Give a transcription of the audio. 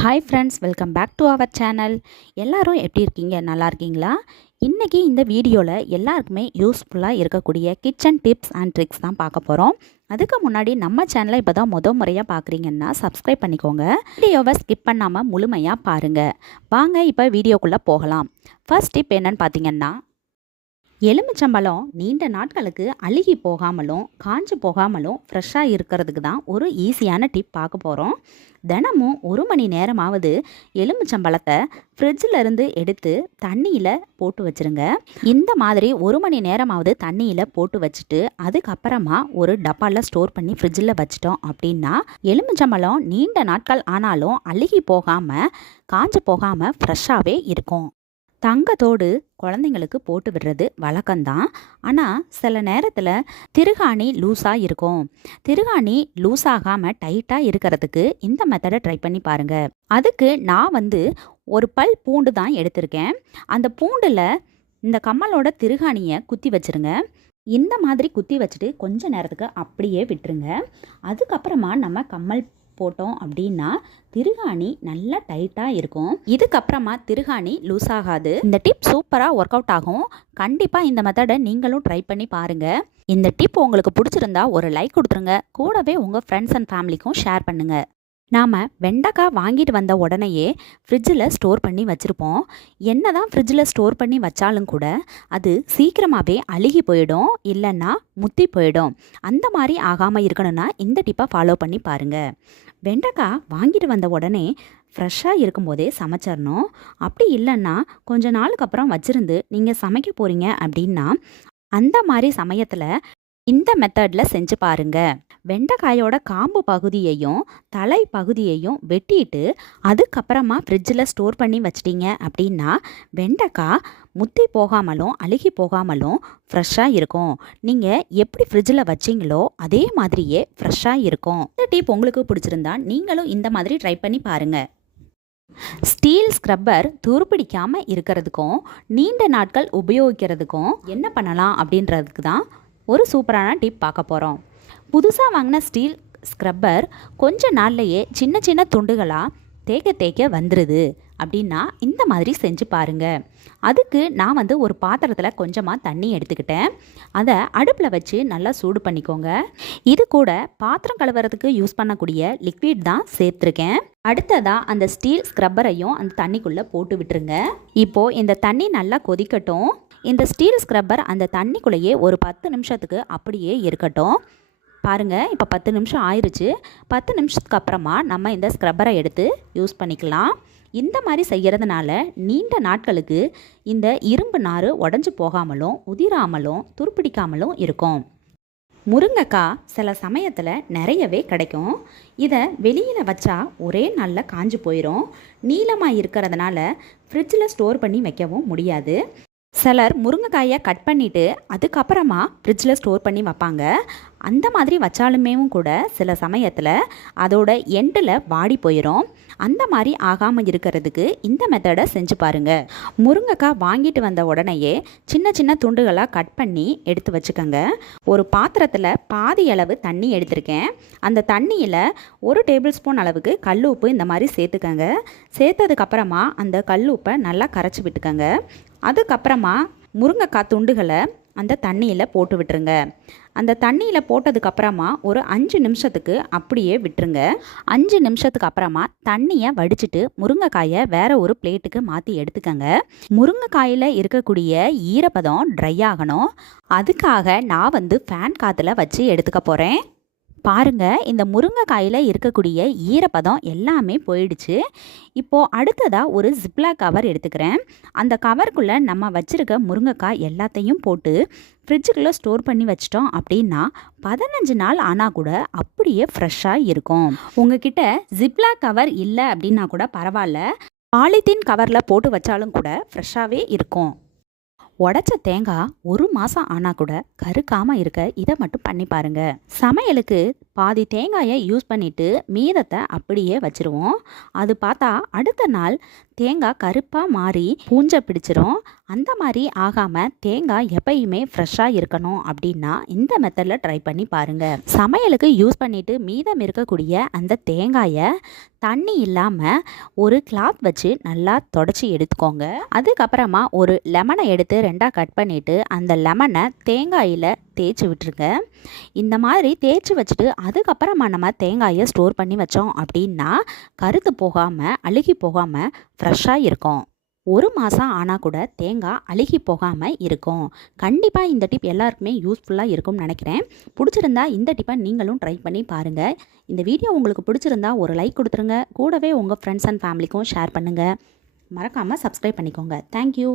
Hi friends welcome back to our channel எல்லோரும் எப்படி இருக்கீங்க? நல்லா இருக்கீங்களா? இன்றைக்கி இந்த வீடியோவில் எல்லாருக்குமே யூஸ்ஃபுல்லாக இருக்கக்கூடிய கிச்சன் டிப்ஸ் அண்ட் ட்ரிக்ஸ் தான் பார்க்க போகிறோம் அதுக்கு முன்னாடி நம்ம சேனலை இப்போ தான் முத முறையாக பார்க்குறீங்கன்னா சப்ஸ்கிரைப் பண்ணிக்கோங்க. வீடியோவை ஸ்கிப் பண்ணாமல் முழுமையாக பாருங்கள் வாங்க இப்போ வீடியோக்குள்ளே போகலாம். ஃபர்ஸ்ட் டிப் என்னன்னு பார்த்தீங்கன்னா எலுமிச்சம்பழம் நீண்ட நாட்களுக்கு அழுகி போகாமலும் காஞ்சு போகாமலும் ஃப்ரெஷ்ஷாக இருக்கிறதுக்கு தான் ஒரு ஈஸியான டிப் பார்க்க போகிறோம் தினமும் ஒரு மணி நேரமாவது எலுமிச்சம்பழத்தை ஃப்ரிட்ஜில் இருந்து எடுத்து தண்ணியில் போட்டு வச்சுருங்க. இந்த மாதிரி ஒரு மணி நேரமாவது தண்ணியில் போட்டு வச்சுட்டு அதுக்கப்புறமா ஒரு டப்பாவில் ஸ்டோர் பண்ணி ஃப்ரிட்ஜில் வச்சிட்டோம் அப்படின்னா எலுமிச்சம்பழம் நீண்ட நாட்கள் ஆனாலும் அழுகி போகாமல் காஞ்சு போகாமல் ஃப்ரெஷ்ஷாகவே இருக்கும். தங்கத்தோடு குழந்தைங்களுக்கு போட்டு விடுறது வழக்கம்தான். ஆனால் சில நேரத்தில் திருகாணி லூஸாக இருக்கும். திருகாணி லூஸ் ஆகாமல் டைட்டாக இருக்கிறதுக்கு இந்த மெத்தடை ட்ரை பண்ணி பாருங்கள் அதுக்கு நான் வந்து ஒரு பல் பூண்டு தான் எடுத்திருக்கேன். அந்த பூண்டில் இந்த கம்மலோட திருகாணியை குத்தி வச்சிருங்க. இந்த மாதிரி குத்தி வச்சுட்டு கொஞ்ச நேரத்துக்கு அப்படியே விட்டுருங்க. அதுக்கப்புறமா நம்ம கம்மல் போட்டோம் அப்படின்னா திருகாணி நல்லா டைட்டாக இருக்கும். இதுக்கப்புறமா திருகாணி லூஸ் ஆகாது. இந்த டிப் சூப்பராக ஒர்க் அவுட் ஆகும். கண்டிப்பாக இந்த மெத்தடை நீங்களும் ட்ரை பண்ணி பாருங்கள் இந்த டிப் உங்களுக்கு பிடிச்சிருந்தா ஒரு லைக் கொடுத்துருங்க. கூடவே உங்கள் ஃப்ரெண்ட்ஸ் அண்ட் ஃபேமிலிக்கும் ஷேர் பண்ணுங்கள் நாம் வெண்டைக்காய் வாங்கிட்டு வந்த உடனேயே ஃப்ரிட்ஜில் ஸ்டோர் பண்ணி வச்சுருப்போம். என்ன தான் ஃப்ரிட்ஜில் ஸ்டோர் பண்ணி வச்சாலும் கூட அது சீக்கிரமாகவே அழுகி போயிடும் இல்லைன்னா முத்தி போயிடும். அந்த மாதிரி ஆகாமல் இருக்கணும்னா இந்த டிப்பை ஃபாலோ பண்ணி பாருங்கள் வெண்டைக்காய் வாங்கிட்டு வந்த உடனே ஃப்ரெஷ்ஷாக இருக்கும்போதே சமைச்சிடணும். அப்படி இல்லைன்னா கொஞ்ச நாளுக்கு அப்புறம் வச்சுருந்து நீங்கள் சமைக்க போகிறீங்க அப்படின்னா அந்த மாதிரி சமயத்தில் இந்த மெத்தடில் செஞ்சு பாருங்கள் வெண்டைக்காயோட காம்பு பகுதியையும் தலை பகுதியையும் வெட்டிட்டு அதுக்கப்புறமா ஃப்ரிட்ஜில் ஸ்டோர் பண்ணி வச்சிட்டிங்க அப்படின்னா வெண்டைக்காய் முத்தி போகாமலும் அழுகி போகாமலும் ஃப்ரெஷ்ஷாக இருக்கும். நீங்கள் எப்படி ஃப்ரிட்ஜில் வச்சிங்களோ அதே மாதிரியே ஃப்ரெஷ்ஷாக இருக்கும். இந்த டிப் உங்களுக்கு பிடிச்சிருந்தா நீங்களும் இந்த மாதிரி ட்ரை பண்ணி பாருங்கள் ஸ்டீல் ஸ்க்ரப்பர் துருப்பிடிக்காமல் இருக்கிறதுக்கும் நீண்ட நாட்கள் உபயோகிக்கிறதுக்கும் என்ன பண்ணலாம் அப்படின்றதுக்கு தான் ஒரு சூப்பரான டிப் பார்க்க போகிறோம் புதுசாக வாங்கின ஸ்டீல் ஸ்க்ரப்பர் கொஞ்ச நாள்லையே சின்ன சின்ன துண்டுகளாக தேய்க்க தேய்க்க வந்துடுது அப்படின்னா இந்த மாதிரி செஞ்சு பாருங்கள் அதுக்கு நான் வந்து ஒரு பாத்திரத்தில் கொஞ்சமாக தண்ணி எடுத்துக்கிட்டேன். அதை அடுப்பில் வச்சு நல்லா சூடு பண்ணிக்கோங்க. இது கூட பாத்திரம் கழுவுறதுக்கு யூஸ் பண்ணக்கூடிய லிக்விட் தான் சேர்த்துருக்கேன். அடுத்ததாக அந்த ஸ்டீல் ஸ்க்ரப்பரையும் அந்த தண்ணிக்குள்ளே போட்டு விட்டுருங்க. இப்போது இந்த தண்ணி நல்லா கொதிக்கட்டும். இந்த ஸ்டீல் ஸ்க்ரப்பர் அந்த தண்ணிக்குள்ளேயே ஒரு பத்து நிமிஷத்துக்கு அப்படியே இருக்கட்டும். பாருங்கள் இப்போ பத்து நிமிஷம் ஆயிடுச்சு பத்து நிமிஷத்துக்கு அப்புறமா நம்ம இந்த ஸ்க்ரப்பரை எடுத்து யூஸ் பண்ணிக்கலாம். இந்த மாதிரி செய்கிறதுனால நீண்ட நாட்களுக்கு இந்த இரும்பு நார் உடஞ்சி போகாமலும் உதிராமலும் துருப்பிடிக்காமலும் இருக்கும். முருங்கைக்காய் சில சமயத்தில் நிறையவே கிடைக்கும். இதை வெளியில் வச்சா ஒரே நாளில் காஞ்சு போயிடும் நீளமாக இருக்கிறதுனால ஃப்ரிட்ஜில் ஸ்டோர் பண்ணி வைக்கவும் முடியாது. சிலர் முருங்கைக்காயை கட் பண்ணிவிட்டு அதுக்கப்புறமா ஃப்ரிட்ஜில் ஸ்டோர் பண்ணி வைப்பாங்க. அந்த மாதிரி வச்சாலுமே கூட சில சமயத்தில் அதோட எண்டில் வாடி போயிடும் அந்த மாதிரி ஆகாமல் இருக்கிறதுக்கு இந்த மெத்தடை செஞ்சு பாருங்கள் முருங்கைக்காய் வாங்கிட்டு வந்த உடனேயே சின்ன சின்ன துண்டுகளாக கட் பண்ணி எடுத்து வச்சுக்கோங்க. ஒரு பாத்திரத்தில் பாதி அளவு தண்ணி எடுத்திருக்கேன். அந்த தண்ணியில் ஒரு டேபிள் ஸ்பூன் அளவுக்கு கல் உப்பு இந்த மாதிரி சேர்த்துக்கங்க. சேர்த்ததுக்கப்புறமா அந்த கல் உப்பை நல்லா கரைச்சி விட்டுக்கோங்க. அதுக்கப்புறமா முருங்கைக்காய் துண்டுகளை அந்த தண்ணியில் போட்டு விட்டுருங்க. அந்த தண்ணியில் போட்டதுக்கப்புறமா ஒரு அஞ்சு நிமிஷத்துக்கு அப்படியே விட்டுருங்க. அஞ்சு நிமிஷத்துக்கு அப்புறமா தண்ணியை வடிச்சிட்டு முருங்கைக்காயை வேற ஒரு பிளேட்டுக்கு மாற்றி எடுத்துக்கங்க. முருங்கைக்காயில் இருக்கக்கூடிய ஈரப்பதம் ட்ரை ஆகணும். அதுக்காக நான் வந்து ஃபேன் காற்றுல வச்சு எடுத்துக்க போகிறேன் பாருங்க இந்த முருங்கைக்காயில் இருக்கக்கூடிய ஈரப்பதம் எல்லாமே போயிடுச்சு. இப்போது அடுத்ததாக ஒரு ஜிப்லா கவர் எடுத்துக்கிறேன். அந்த கவருக்குள்ளே நம்ம வச்சுருக்க முருங்கைக்காய் எல்லாத்தையும் போட்டு ஃப்ரிட்ஜுக்குள்ளே ஸ்டோர் பண்ணி வச்சிட்டோம் அப்படின்னா பதினஞ்சு நாள் ஆனால் கூட அப்படியே ஃப்ரெஷ்ஷாக இருக்கும். உங்ககிட்ட ஜிப்லா கவர் இல்லை அப்படின்னா கூட பரவாயில்ல பாலித்தீன் கவரில் போட்டு வச்சாலும் கூட ஃப்ரெஷ்ஷாகவே இருக்கும். உடச்ச தேங்காய் ஒரு மாதம் ஆனால் கூட கருக்காமல் இருக்க இதை மட்டும் பண்ணி பாருங்க. சமையலுக்கு பாதி தேங்காயை யூஸ் பண்ணிட்டு மீதத்தை அப்படியே வச்சுருவோம். அது பார்த்தா அடுத்த நாள் தேங்காய் கருப்பாக மாறி பூஞ்சை பிடிச்சிரும். அந்த மாதிரி ஆகாமல் தேங்காய் எப்பயுமே ஃப்ரெஷ்ஷாக இருக்கணும் அப்படின்னா இந்த மெத்தடில் ட்ரை பண்ணி பாருங்கள் சமையலுக்கு யூஸ் பண்ணிவிட்டு மீதம் இருக்கக்கூடிய அந்த தேங்காயை தண்ணி இல்லாமல் ஒரு கிளாத் வச்சு நல்லா தொடச்சி எடுத்துக்கோங்க. அதுக்கப்புறமா ஒரு லெமனை எடுத்து ரெண்டாக கட் பண்ணிவிட்டு அந்த லெமனை தேங்காயில் தேய்ச்சி விட்டுருங்க. இந்த மாதிரி தேய்ச்சி வச்சுட்டு அதுக்கப்புறமா நம்ம தேங்காயை ஸ்டோர் பண்ணி வச்சோம் அப்படின்னா கருத்து போகாமல் அழுகி போகாமல் ஃப்ரெஷ்ஷாக இருக்கும். ஒரு மாதம் ஆனால் கூட தேங்காய் அழுகி போகாமல் இருக்கும். கண்டிப்பாக இந்த டிப் எல்லாருக்குமே யூஸ்ஃபுல்லாக இருக்கும்னு நினைக்கிறேன். பிடிச்சிருந்தா இந்த டிப்பை நீங்களும் ட்ரை பண்ணி பாருங்கள் இந்த வீடியோ உங்களுக்கு பிடிச்சிருந்தா ஒரு லைக் கொடுத்துருங்க. கூடவே உங்கள் ஃப்ரெண்ட்ஸ் அண்ட் ஃபேமிலிக்கும் ஷேர் பண்ணுங்கள் மறக்காமல் சப்ஸ்கிரைப் பண்ணிக்கோங்க. தேங்க்யூ